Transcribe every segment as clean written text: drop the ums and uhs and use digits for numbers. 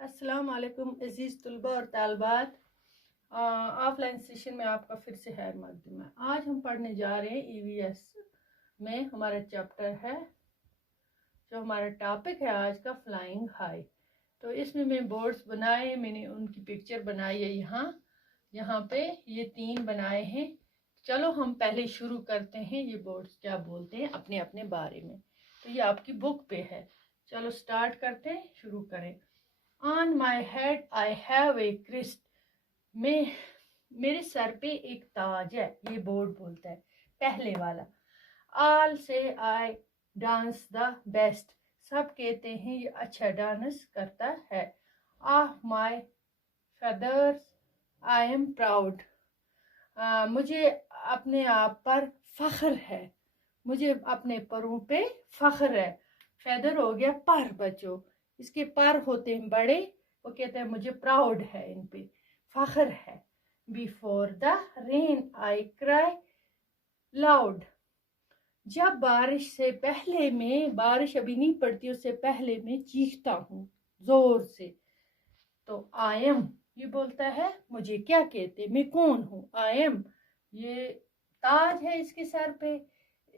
अस्सलाम वालेकुम अज़ीज़ तुलबा और तालबात। ऑफलाइन सेशन में आपका फिर से खैर मकदम है। आज हम पढ़ने जा रहे हैं ईवीएस में हमारा चैप्टर है, जो हमारा टॉपिक है आज का, फ्लाइंग हाई। तो इसमें मैं बोर्ड्स बनाए, मैंने उनकी पिक्चर बनाई है यहाँ पे ये 3 बनाए हैं। चलो हम पहले शुरू करते हैं, ये बोर्ड्स क्या बोलते हैं अपने अपने बारे में। तो ये आपकी बुक पे है। चलो स्टार्ट करते हैं, शुरू करें। On my head I have a crest। मेरे सर पे एक ताज है, ये बोर्ड बोलता है पहले वाला। All say I dance the best। सब कहते हैं ये अच्छा डांस करता है। Of my feathers I am proud। मुझे अपने आप पर फख्र है, मुझे अपने परों पे फख्र है। फेदर हो गया पर, बच्चों इसके पर होते हैं बड़े, वो कहते हैं मुझे प्राउड है, इन पे फख्र है। Before the rain I cry loud. जब बारिश से पहले में, बारिश अभी नहीं पड़ती उससे पहले में चीखता हूँ जोर से। तो आई एम ये बोलता है मुझे क्या कहते, मैं कौन हूँ। आई एम ये ताज है इसके सर पे,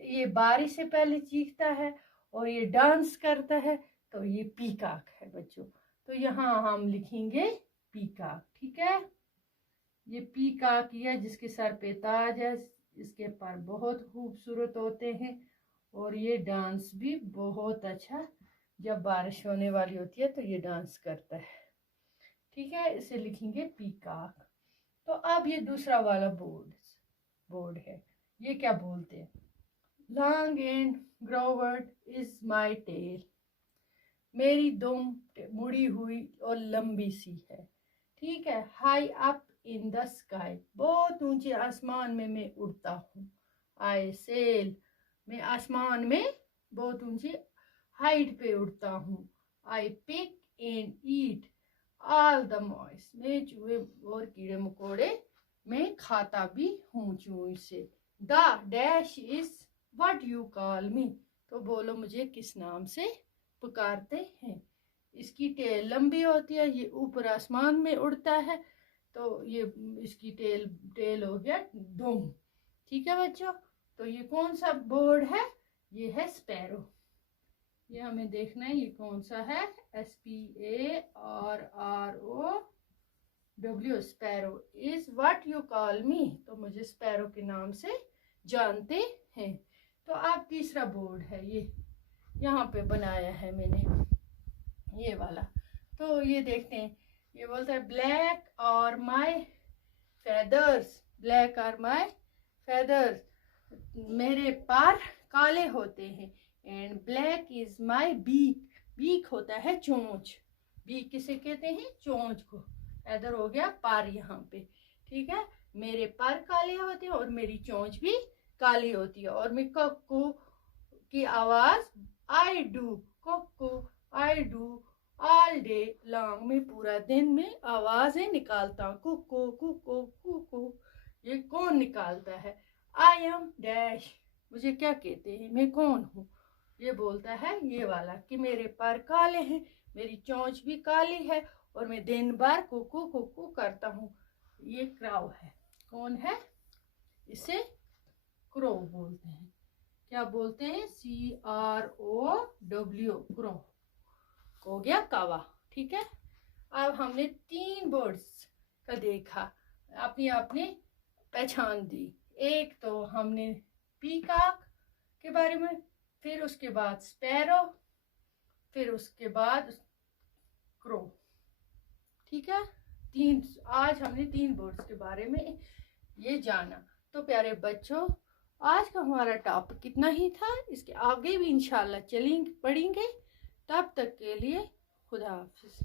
ये बारिश से पहले चीखता है और ये डांस करता है, तो ये पीकॉक है बच्चों। तो यहाँ हम लिखेंगे पीकॉक, ठीक है। ये पीकॉक है जिसके सर पे ताज है, इसके पर बहुत खूबसूरत होते हैं और ये डांस भी बहुत अच्छा, जब बारिश होने वाली होती है तो ये डांस करता है, ठीक है। इसे लिखेंगे पीकॉक। तो अब ये दूसरा वाला बोर्ड है, ये क्या बोलते हैं। Long and curved is my tail. मेरी दुम मुड़ी हुई और लंबी सी है, ठीक है। High up in the sky, बहुत ऊंचे आसमान में मैं उड़ता हूँ। आई सेल मैं आसमान में बहुत ऊंची हाइट पे उड़ता हूँ। I pick and eat all the mice, मैं चूहे और कीड़े मकोड़े मैं खाता भी हूँ चूहे से। The dash is what you call मी, तो बोलो मुझे किस नाम से पुकारते हैं। इसकी टेल लंबी होती है, ये ऊपर आसमान में उड़ता है, तो ये इसकी टेल हो गया दुम, ठीक है बच्चों। तो ये कौन सा बर्ड है, ये है स्पैरो। ये हमें देखना है ये कौन सा है, SPARROW। Sparrow is what you call मी, तो मुझे स्पैरो के नाम से जानते हैं। तो अब तीसरा बोर्ड है, ये यहाँ पे बनाया है मैंने ये वाला। तो ये देखते हैं, ये बोलता है ब्लैक और माई फेदर्स, ब्लैक और माई फेदर्स, मेरे पर काले होते हैं। And black is my beak, beak होता है चोंच, बीक किसे कहते हैं, चोंच को। फेदर हो गया पर यहाँ पे, ठीक है। मेरे पर काले होते हैं और मेरी चोंच भी काली होती है। और मैं कक्कू की आवाज I do, cuckoo I do all day long, में पूरा दिन में आवाजें निकालता हूँ, कुकू कुकू कुकू। ये कौन निकालता है। आई एम डैश, मुझे क्या कहते हैं, मैं कौन हूँ। ये बोलता है ये वाला कि मेरे पर काले हैं, मेरी चोंच भी काली है और मैं दिन भर कुकू कुकू करता हूँ। ये क्राउ है, कौन है, इसे क्रो बोलते हैं। क्या बोलते हैं, CROW, क्रो हो गया कावा, ठीक है। अब हमने 3 बर्ड्स का देखा, अपनी अपनी पहचान दी। एक तो हमने पीकॉक के बारे में, फिर उसके बाद स्पैरो, फिर उसके बाद क्रो, ठीक है। आज हमने 3 बर्ड्स के बारे में ये जाना। तो प्यारे बच्चों, आज का हमारा टॉपिक कितना ही था, इसके आगे भी इंशाल्लाह चलेंगे पढ़ेंगे। तब तक के लिए खुदा हाफिज।